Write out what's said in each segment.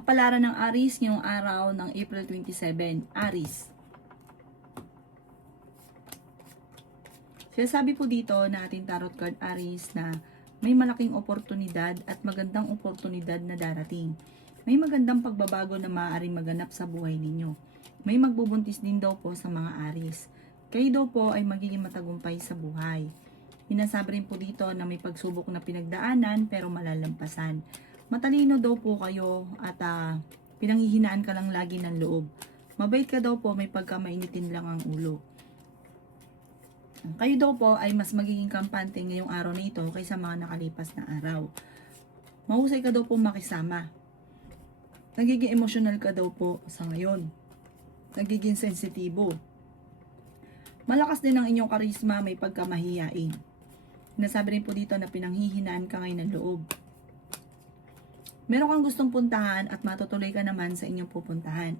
Kapalaran ng Aries ngayong araw ng April 27. Aries. Sinasabi po dito na ating tarot card Aries na may malaking oportunidad at magandang oportunidad na darating. May magandang pagbabago na maaaring maganap sa buhay ninyo. May magbubuntis din daw po sa mga Aries. Kayo daw po ay magiging matagumpay sa buhay. Sinasabi rin po dito na may pagsubok na pinagdaanan pero malalampasan. Matalino daw po kayo at pinanghihinaan ka lang lagi ng loob. Mabait ka daw po, may pagkamainitin lang ang ulo. Kayo daw po ay mas magiging kampante ngayong araw na ito kaysa mga nakalipas na araw. Mahusay ka daw po makisama. Nagiging emosyonal ka daw po sa ngayon. Nagiging sensitibo. Malakas din ang inyong karisma, may pagkamahiyain. Sinasabi rin po dito na pinanghihinaan ka ngayon ng loob. Meron kang gustong puntahan at matutuloy ka naman sa inyong pupuntahan.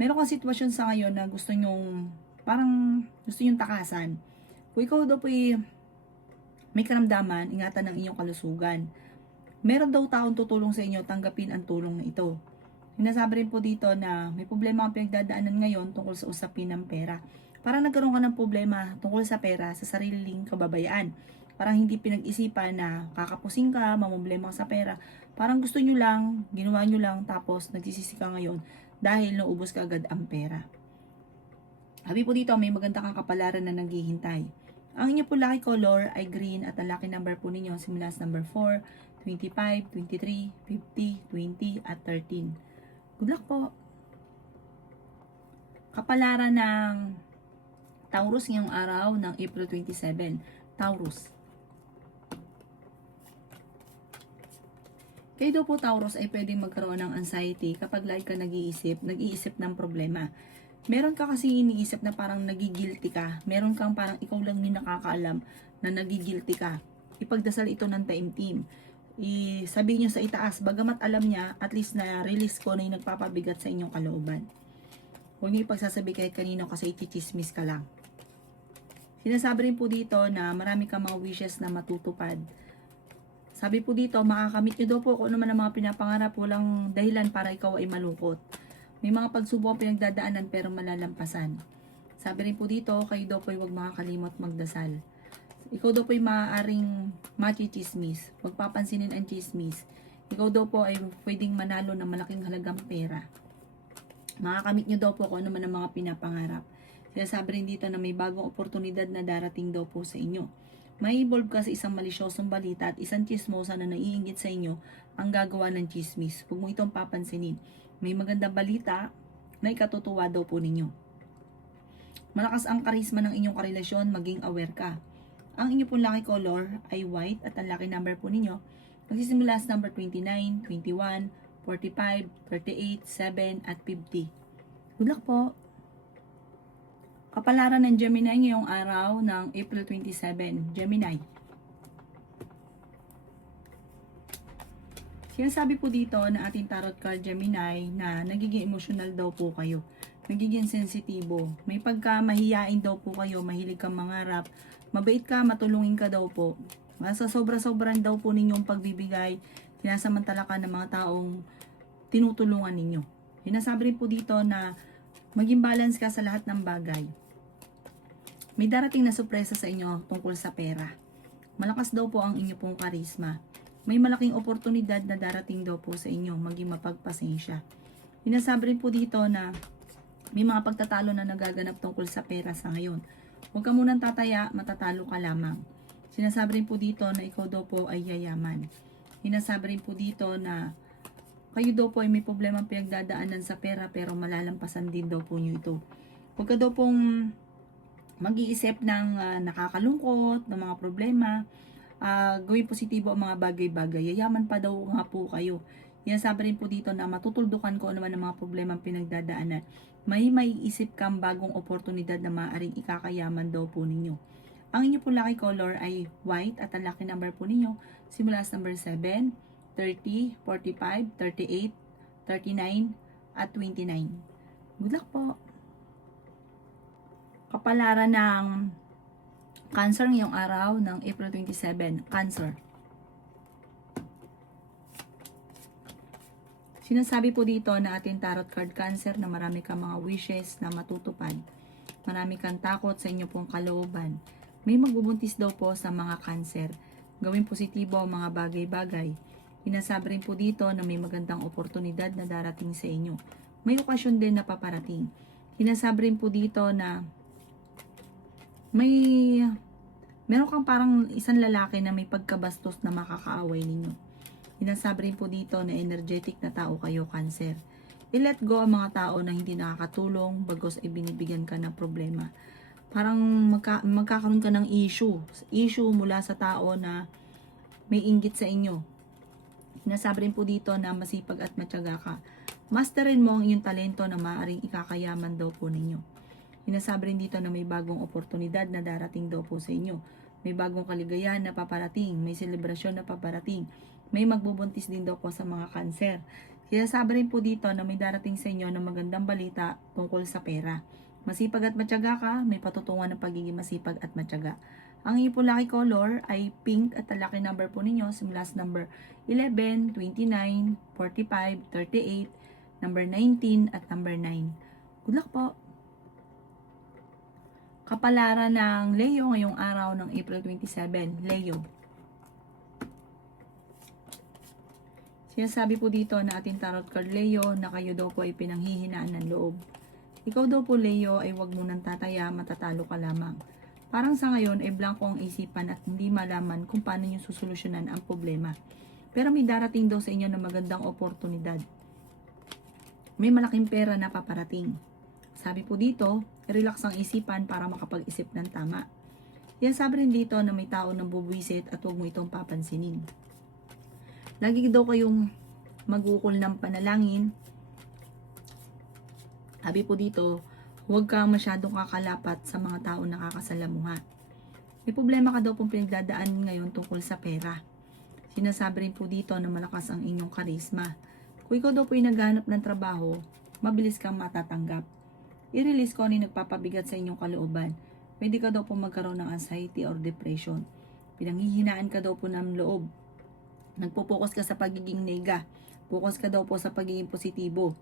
Meron kang sitwasyon sa ngayon na gusto nyong, parang gusto nyong takasan. Kung ikaw daw po may karamdaman, ingatan ng inyong kalusugan. Meron daw taong tutulong sa inyo, tanggapin ang tulong na ito. Sinasabi rin po dito na may problema ang pinagdadaanan ngayon tungkol sa usapin ng pera. Parang nagkaroon ka ng problema tungkol sa pera sa sariling kababayaan. Parang hindi pinag-isipan na kakapusing ka, mamumblema ka sa pera. Parang gusto nyo lang, ginawa nyo lang, tapos nagsisisi ka ngayon dahil naubos ka agad ang pera. Sabi po dito, may maganda kang kapalaran na naghihintay. Ang inyo po lucky color ay green at ang lucky number po ninyo simula sa number 4, 25, 23, 50, 20 at 13. Good luck po! Kapalaran ng Taurus ngayong araw ng April 27. Taurus. Kayo daw po Taurus ay pwedeng magkaroon ng anxiety kapag lagi ka nag-iisip ng problema. Meron ka kasi iniisip na parang nagigilty ka. Meron kang parang ikaw lang din nakakaalam na nagigilty ka. Ipagdasal ito ng taimtim. Sabihin nyo sa itaas, bagamat alam niya, at least na release ko na yung nagpapabigat sa inyong kalooban. Huwag niyo ipagsasabi kahit kanino kasi ichichismis ka lang. Sinasabi rin po dito na marami kang mga wishes na matutupad. Sabi po dito, makakamit nyo daw po kung ano man ang mga pinapangarap, walang dahilan para ikaw ay malungkot. May mga pagsubok pinagdadaanan pero malalampasan. Sabi rin po dito, kayo daw po ay huwag makakalimot magdasal. Ikaw daw po ay maaaring machichismis, huwag papansinin ang chismis. Ikaw daw po ay pwedeng manalo ng malaking halagang pera. Makakamit nyo daw po kung ano man ang mga pinapangarap. Sinasabi rin dito na may bagong oportunidad na darating daw po sa inyo. May involve ka sa isang malisyosong balita at isang chismosa na naiinggit sa inyo ang gagawa ng chismis. Huwag mo itong papansinin. May magandang balita na ikatutuwa daw po ninyo. Malakas ang karisma ng inyong karelasyon, maging aware ka. Ang inyong pong lucky color ay white at ang lucky number po ninyo magsisimula sa number 29, 21, 45, 38, 7 at 50. Good luck po! Kapalaran ng Gemini ngayong araw ng April 27. Gemini. Sinasabi po dito na ating tarot card Gemini na nagiging emotional daw po kayo. Nagiging sensitibo. May pagka-mahiyain daw po kayo, mahilig kang mangarap. Mabait ka, matulungin ka daw po. Sa sobra-sobran daw po ninyong pagbibigay, sinasamantala ka ng mga taong tinutulungan ninyo. Sinasabi rin po dito na maging balance ka sa lahat ng bagay. May darating na sorpresa sa inyo tungkol sa pera. Malakas daw po ang inyo pong karisma. May malaking oportunidad na darating daw po sa inyo, maging mapagpasensya. Sinasabi rin po dito na may mga pagtatalo na nagaganap tungkol sa pera sa ngayon. Huwag ka munang tataya, matatalo ka lamang. Sinasabi rin po dito na ikaw daw po ay yayaman. Sinasabi rin po dito na kayo daw po ay may problema pinagdadaanan sa pera pero malalampasan din daw po nyo ito. Huwag ka daw pong mag-iisip ng nakakalungkot, ng mga problema. Gawin positibo ang mga bagay-bagay. Yayaman pa daw nga po kayo. Sinasabi rin po dito na matutuldukan ko naman ang mga problema pinagdadaanan. May maiisip kang bagong oportunidad na maaaring ikakayaman daw po ninyo. Ang inyo po lucky color ay white at ang lucky number po ninyo simula sa number 7, 30, 45, 38, 39 at 29. Good luck po! Kapalaran ng Cancer ngayong araw ng April 27. Cancer. Sinasabi po dito na ating tarot card Cancer na marami kang mga wishes na matutupad. Marami kang takot sa inyo pong kalooban. May magbubuntis daw po sa mga Cancer. Gawin positibo ang mga bagay-bagay. Sinasabi rin po dito na may magandang oportunidad na darating sa inyo. May okasyon din na paparating. Sinasabi rin po dito na meron kang parang isang lalaki na may pagkabastos na makakaaway ninyo. Sinasabi rin po dito na energetic na tao kayo, Cancer. I-let go ang mga tao na hindi nakakatulong bagos ay binibigyan ka ng problema. Parang magkakaroon ka ng issue mula sa tao na may inggit sa inyo. Sinasabi rin po dito na masipag at matyaga ka. Masterin mo ang iyong talento na maaaring ikakayaman daw po ninyo. Sinasabi rin dito na may bagong oportunidad na darating daw po sa inyo. May bagong kaligayahan na paparating, may selebrasyon na paparating. May magbubuntis din daw po sa mga Cancer. Sinasabi rin po dito na may darating sa inyo na magandang balita tungkol sa pera. Masipag at matyaga ka, may patutungan ng pagiging masipag at matyaga. Ang iyong po lucky color ay pink at ang lucky number po ninyo simula sa number 11, 29, 45, 38, number 19 at number 9. Good luck po! Kapalaran ng Leo ngayong araw ng April 27, Leo. Sinasabi po dito na ating tarot card Leo na kayo daw po ay pinanghihinaan ng loob. Ikaw daw po Leo ay wag mo nang tataya, matatalo ka lamang. Parang sa ngayon ay blanco ang isipan at hindi malaman kung paano nyo susolusyonan ang problema. Pero may darating daw sa inyo na magandang oportunidad. May malaking pera na paparating. Sabi po dito, relax ang isipan para makapag-isip ng tama. Yan sabi rin dito na may tao nang bubuwisit at huwag mo itong papansinin. Lagi daw kayong magukol ng panalangin. Sabi po dito, huwag kang masyadong kakalapat sa mga tao na nakakasalamuha. May problema ka daw pong pinagdadaan ngayon tungkol sa pera. Sinasabi rin po dito na malakas ang inyong karisma. Kung ikaw daw po ay naghahanap ng trabaho, mabilis kang matatanggap. I-release ko ano yung nagpapabigat sa inyong kalooban. Pwede ka daw po magkaroon ng anxiety or depression. Pinanghihinaan ka daw po ng loob. Nagpo-focus ka sa pagiging nega. Focus ka daw po sa pagiging positibo.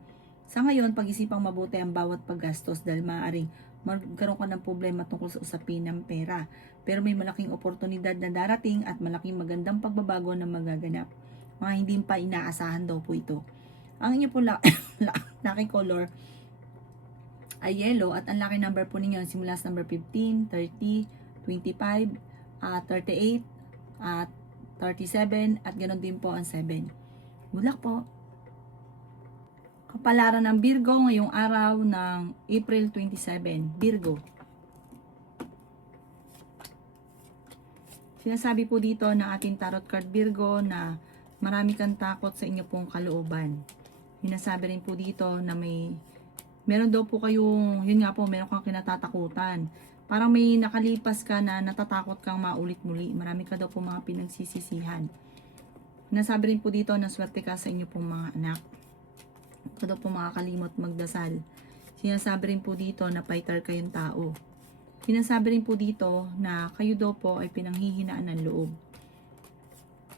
Sa ngayon, pag-isipang mabuti ang bawat paggastos dahil maaaring magkaroon ka ng problema tungkol sa usapin ng pera. Pero may malaking oportunidad na darating at malaking magandang pagbabago na magaganap. Mga hindi pa inaasahan daw po ito. Ang inyo po lucky color ay yellow at ang lucky number po ninyo simula sa number 15, 30, 25, 38, at 37 at ganoon din po ang 7. Good luck po! Kapalaran ng Virgo ngayong araw ng April 27. Virgo. Sinasabi po dito ng ating tarot card Virgo na marami kang takot sa inyo pong kalooban. Sinasabi rin po dito na meron daw po kayong, yun nga po, meron kang kinatatakutan. Parang may nakalipas ka na natatakot kang maulit muli. Marami ka daw po mga pinagsisisihan. Nasabi rin po dito na swerte ka sa inyo pong mga anak. Ito daw po makakalimot magdasal. Sinasabi rin po dito na fighter kayong tao. Sinasabi rin po dito na kayo daw po ay pinanghihinaan ng loob.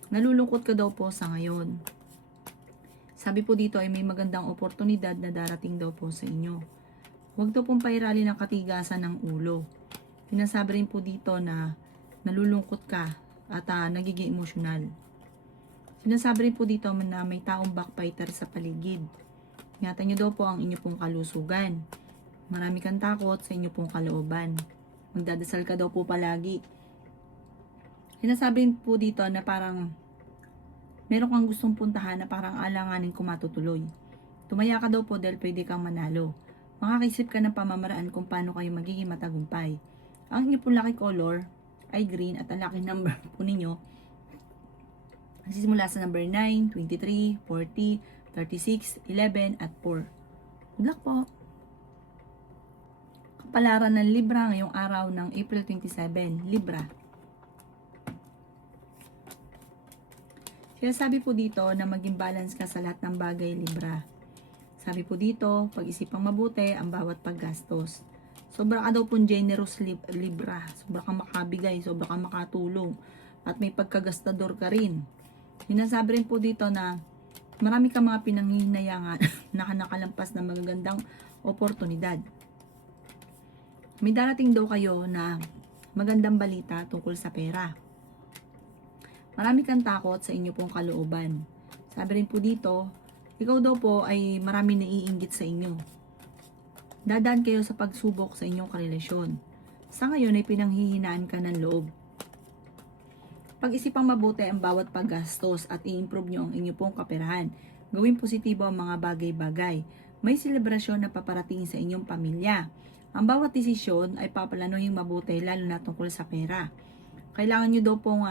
Nalulungkot ka daw po sa ngayon. Sabi po dito ay may magandang oportunidad na darating daw po sa inyo. Huwag daw pong pairali ng katigasan ng ulo. Sinasabi rin po dito na nalulungkot ka at nagiging emosyonal. Sinasabi rin po dito na may taong backbiter sa paligid. Ingatan nyo daw po ang inyo pong kalusugan. Marami kang takot sa inyo pong kalooban. Magdadasal ka daw po palagi. Sinasabi rin po dito na parang meron kang gustong puntahan na parang alanganin kung matutuloy. Tumaya ka daw po dahil pwede kang manalo. Makakaisip ka ng pamamaraan kung paano kayo magiging matagumpay. Ang inyo pong lucky color ay green at ang lucky number po ninyo simula sa number 9, 23, 40, 36, 11 at 4. Good luck po! Kapalaran ng Libra ngayong araw ng April 27, Libra. Sinasabi po dito na maging balance ka sa lahat ng bagay, Libra. Sabi po dito, pag-isipang mabuti ang bawat paggastos. Sobra ka daw pong generous, Libra. Sobra kang makabigay, sobra kang makatulong. At may pagkagastador ka rin. Sinasabi rin po dito na Marami kang mga pinanghihinayangan na nakalampas na magagandang oportunidad. May darating daw kayo na magandang balita tungkol sa pera. Marami kang takot sa inyo pong kalooban. Sabi rin po dito, ikaw daw po ay marami naiinggit sa inyo. Dadaan kayo sa pagsubok sa inyong karelasyon. Sa ngayon ay pinanghihinaan ka ng loob. Pag-isipang mabuti ang bawat paggastos at i-improve nyo ang inyo pong kaperahan. Gawin positibo ang mga bagay-bagay. May selebrasyon na paparating sa inyong pamilya. Ang bawat desisyon ay papalanuhin mabuti lalo na tungkol sa pera. Kailangan nyo daw pong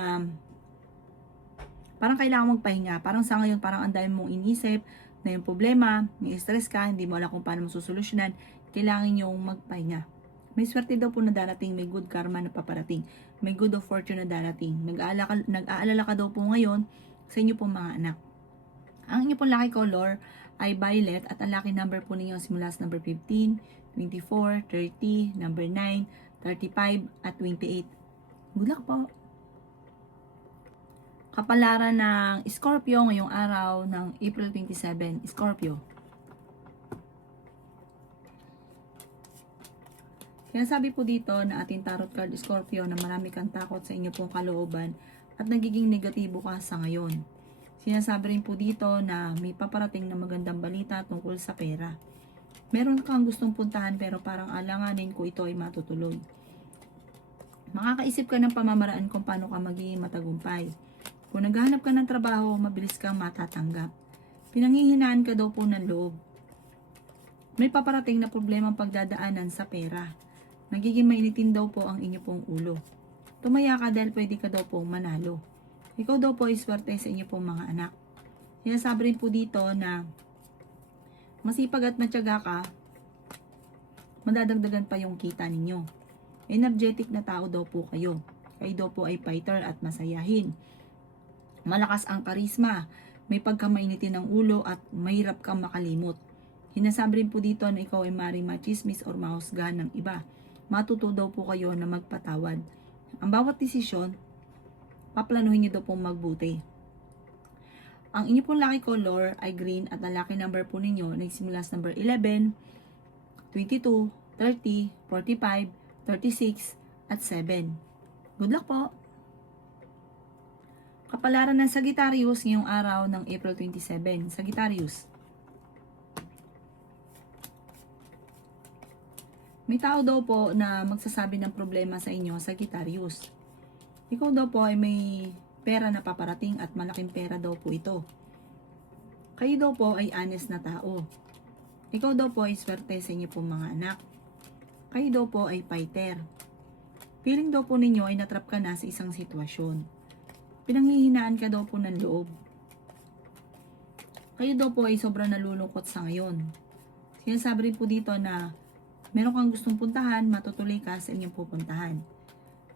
parang kailangan magpahinga. Parang sa ngayon parang ang dami mong inisip na yung problema, may stress ka, hindi mo alam kung paano masusolusyunan. Kailangan nyo magpahinga. May swerte daw po na darating, may good karma na paparating, may good of fortune na darating. Nag-aalala ka daw po ngayon sa inyo pong mga anak. Ang inyo pong lucky color ay violet at ang lucky number po ninyo simula sa number 15, 24, 30, number 9, 35 at 28. Good luck po! Kapalaran ng Scorpio ngayong araw ng April 27, Scorpio. Kaya sabi po dito na ating tarot card Scorpio na marami kang takot sa inyo pong kalooban at nagiging negatibo ka sa ngayon. Sinasabi rin po dito na may paparating na magandang balita tungkol sa pera. Meron kang gustong puntahan pero parang alanganin ko ito ay matutuloy. Makakaisip ka ng pamamaraan kung paano ka magiging matagumpay. Kung naghahanap ka ng trabaho, mabilis kang matatanggap. Pinanghihinaan ka daw po ng loob. May paparating na problema ang pagdadaanan sa pera. Nagiging mainitin daw po ang inyo pong ulo. Tumaya ka dahil pwede ka daw pong manalo. Ikaw daw po ay swerte sa inyo pong mga anak. Sinasabi rin po dito na masipag at matyaga ka, madadagdagan pa yung kita ninyo. Energetic na tao daw po kayo. Kayo daw po ay fighter at masayahin. Malakas ang karisma, may pagkamainitin ng ulo at mahirap kang makalimot. Hinasabi rin po dito na ikaw ay maring machismis or mahusgahan ng iba. Matuto daw po kayo na magpatawad. Ang bawat desisyon, paplanuhin niyo daw pong magbuti. Ang inyo pong lucky color ay green at ang lucky number po ninyo na simula sa number 11, 22, 30, 45, 36, at 7. Good luck po! Kapalaran ng Sagittarius ngayong araw ng April 27. Sagittarius. May tao daw po na magsasabi ng problema sa inyo, Sagittarius. Ikaw daw po ay may pera na paparating at malaking pera daw po ito. Kayo daw po ay honest na tao. Ikaw daw po ay swerte sa inyo pong mga anak. Kayo daw po ay fighter. Feeling daw po ninyo ay natrap ka na sa isang sitwasyon. Pinanghihinaan ka daw po ng loob. Kayo daw po ay sobrang nalulungkot sa ngayon. Sinasabi rin po dito na meron kang gustong puntahan, matutuloy ka sa inyong pupuntahan.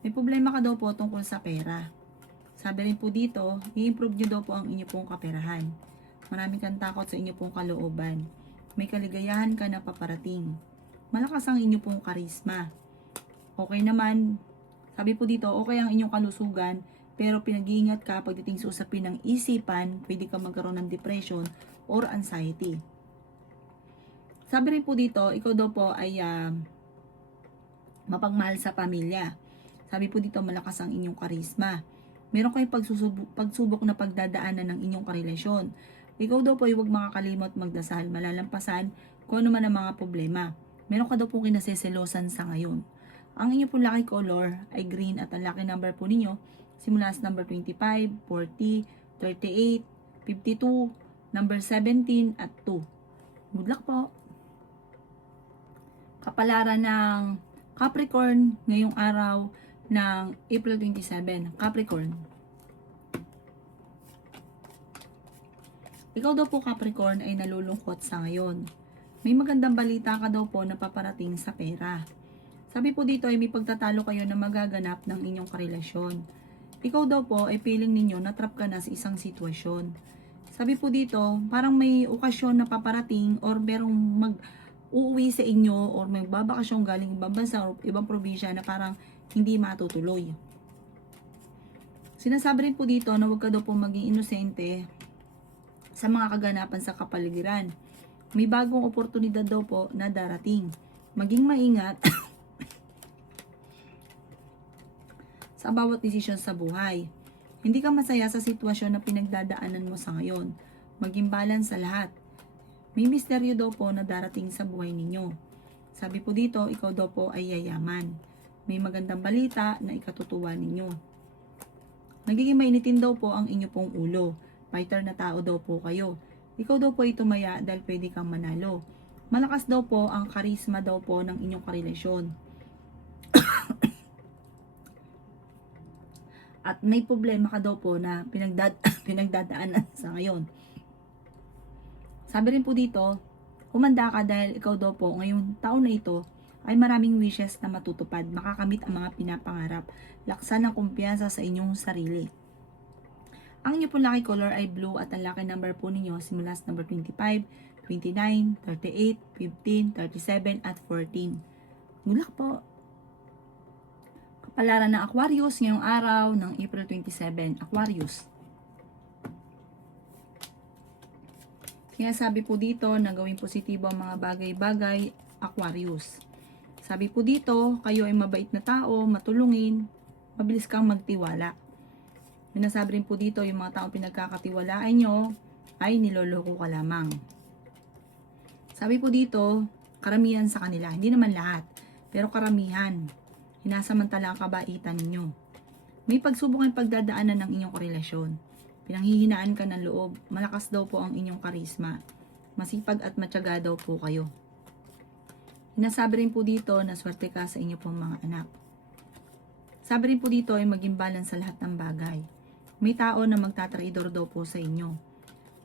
May problema ka daw po tungkol sa pera. Sabi rin po dito, i-improve nyo daw po ang inyong pong kaperahan. Marami kang takot sa inyong pong kalooban. May kaligayahan ka na paparating. Malakas ang inyong pong karisma. Okay naman, sabi po dito, okay ang inyong kalusugan, pero pinag-iingat ka pagdating sa usapin ng isipan, pwede ka magkaroon ng depression or anxiety. Sabi rin po dito, ikaw daw po ay mapagmahal sa pamilya. Sabi po dito, malakas ang inyong karisma. Meron kayong pagsubok na pagdadaanan ng inyong karelasyon. Ikaw daw po ay huwag makakalimot magdasal, malalampasan kung ano man ang mga problema. Meron ka daw po kinaseselosan sa ngayon. Ang inyong po lucky color ay green at ang lucky number po ninyo simula sa number 25, 40, 38, 52, number 17 at 2. Good luck po! Kapalaran ng Capricorn ngayong araw ng April 27. Capricorn. Ikaw daw po Capricorn ay nalulungkot sa ngayon. May magandang balita ka daw po na paparating sa pera. Sabi po dito ay may pagtatalo kayo na magaganap ng inyong karelasyon. Ikaw daw po ay feeling ninyo na trap ka na sa isang sitwasyon. Sabi po dito, parang may okasyon na paparating or merong uuwi sa inyo or may babakasyon galing ibang bansa o ibang probinsya na parang hindi matutuloy. Sinasabi rin po dito na huwag ka daw po maging inosente sa mga kaganapan sa kapaligiran. May bagong oportunidad daw po na darating. Maging maingat sa bawat desisyon sa buhay. Hindi ka masaya sa sitwasyon na pinagdadaanan mo sa ngayon. Maging balance sa lahat. May misteryo daw po na darating sa buhay ninyo. Sabi po dito, ikaw daw po ay yayaman. May magandang balita na ikatutuwa ninyo. Nagiging mainitin daw po ang inyo pong ulo. Fighter na tao daw po kayo. Ikaw daw po ay tumaya dahil pwede kang manalo. Malakas daw po ang karisma daw po ng inyong karelasyon. At may problema ka daw po na pinagdadaanan sa ngayon. Sabi rin po dito, humanda ka dahil ikaw daw po ngayong taon na ito ay maraming wishes na matutupad, makakamit ang mga pinapangarap, laksan ng kumpiyansa sa inyong sarili. Ang inyo po lucky color ay blue at ang lucky number po ninyo simula sa number 25, 29, 38, 15, 37 at 14. Good luck po! Kapalaran ng Aquarius ngayong araw ng April 27, Aquarius. Kaya sabi po dito na gawing positibo ang mga bagay-bagay, Aquarius. Sabi po dito, kayo ay mabait na tao, matulungin, mabilis kang magtiwala. Minasabi rin po dito, yung mga taong pinagkakatiwalaan nyo ay niloloko ka lamang. Sabi po dito, karamihan sa kanila, hindi naman lahat, pero karamihan, hinasamantala ang kabaitan ninyo. May pagsubok ang pagdadaanan ng inyong karelasyon. Pinanghihinaan ka ng loob, malakas daw po ang inyong karisma. Masipag at matyaga daw po kayo. Hinasabi rin po dito na swerte ka sa inyo pong mga anak. Sabi rin po dito ay maging balance sa lahat ng bagay. May tao na magtatraidor daw po sa inyo.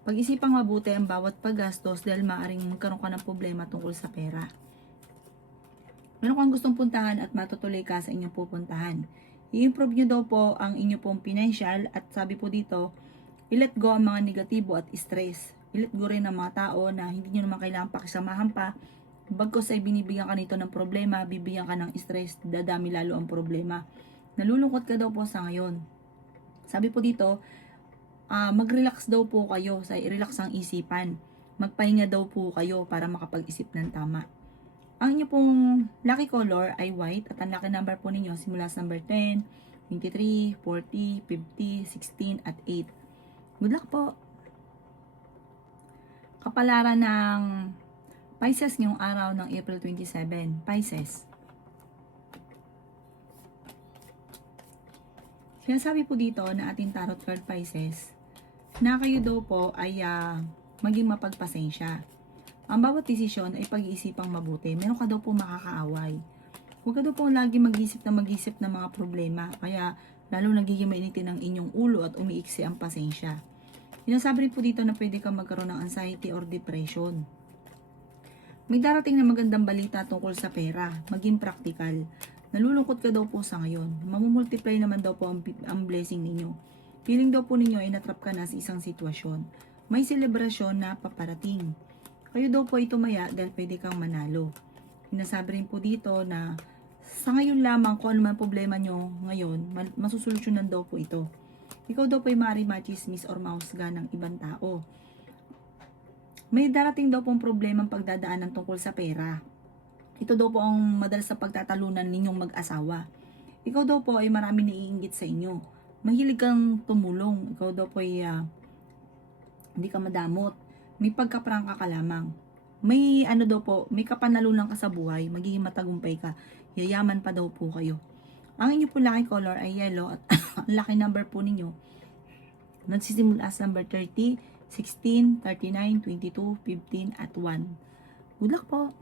Pag-isipang mabuti ang bawat paggastos dahil maaaring magkaroon ka ng problema tungkol sa pera. Meron kang gustong puntahan at matutuloy ka sa inyong pupuntahan. I-improve nyo daw po ang inyong pong financial at sabi po dito, i-let go ang mga negatibo at stress. I-let go rin ang mga tao na hindi nyo naman kailangan pakisamahan pa. Bagkos ay binibigyan ka nito ng problema, bibigyan ka ng stress, dadami lalo ang problema. Nalulungkot ka daw po sa ngayon. Sabi po dito, mag-relax daw po kayo, i-relax ang isipan. Magpahinga daw po kayo para makapag-isip ng tama. Ang inyo pong lucky color ay white at ang lucky number po ninyo simula sa number 10, 23, 40, 50, 16 at 8. Good luck po! Kapalaran ng Pisces ngayong araw ng April 27. Pisces. Sinasabi po dito na ating tarot card Pisces na kayo daw po ay maging mapagpasensya. Ang bawat desisyon ay pag-iisipang mabuti. Meron ka daw po makakaaway. Huwag ka daw po lagi mag-isip ng mga problema. Kaya lalo nagiging mainitin ang inyong ulo at umiiksi ang pasensya. Sinasabi rin po dito na pwede kang magkaroon ng anxiety or depression. May darating na magandang balita tungkol sa pera. Maging practical. Nalulungkot ka daw po sa ngayon. Mamumultiply naman daw po ang blessing ninyo. Feeling daw po ninyo ay natrap ka na sa isang sitwasyon. May selebrasyon na paparating. Kayo daw po ay tumaya dahil pwede kang manalo. Sinasabi rin po dito na sa ngayon lamang kung ano man problema nyo ngayon, masusolusyonan daw po ito. Ikaw daw po ay maaaring machismis or mahusga ng ibang tao. May darating daw pong problemang pagdadaanan tungkol sa pera. Ito daw po ang madalas sa pagtatalunan ninyong mag-asawa. Ikaw daw po ay marami naiinggit sa inyo. Mahilig kang tumulong. Ikaw daw po ay hindi ka madamot. May pagkaprangka ka lamang. May daw po, may kapanalunan ka sa buhay, magiging matagumpay ka. Yayaman pa daw po kayo. Ang inyo po lucky color ay yellow at ang lucky number po ninyo nagsisimula sa number 30, 16, 39, 22, 15 at 1. Good luck po!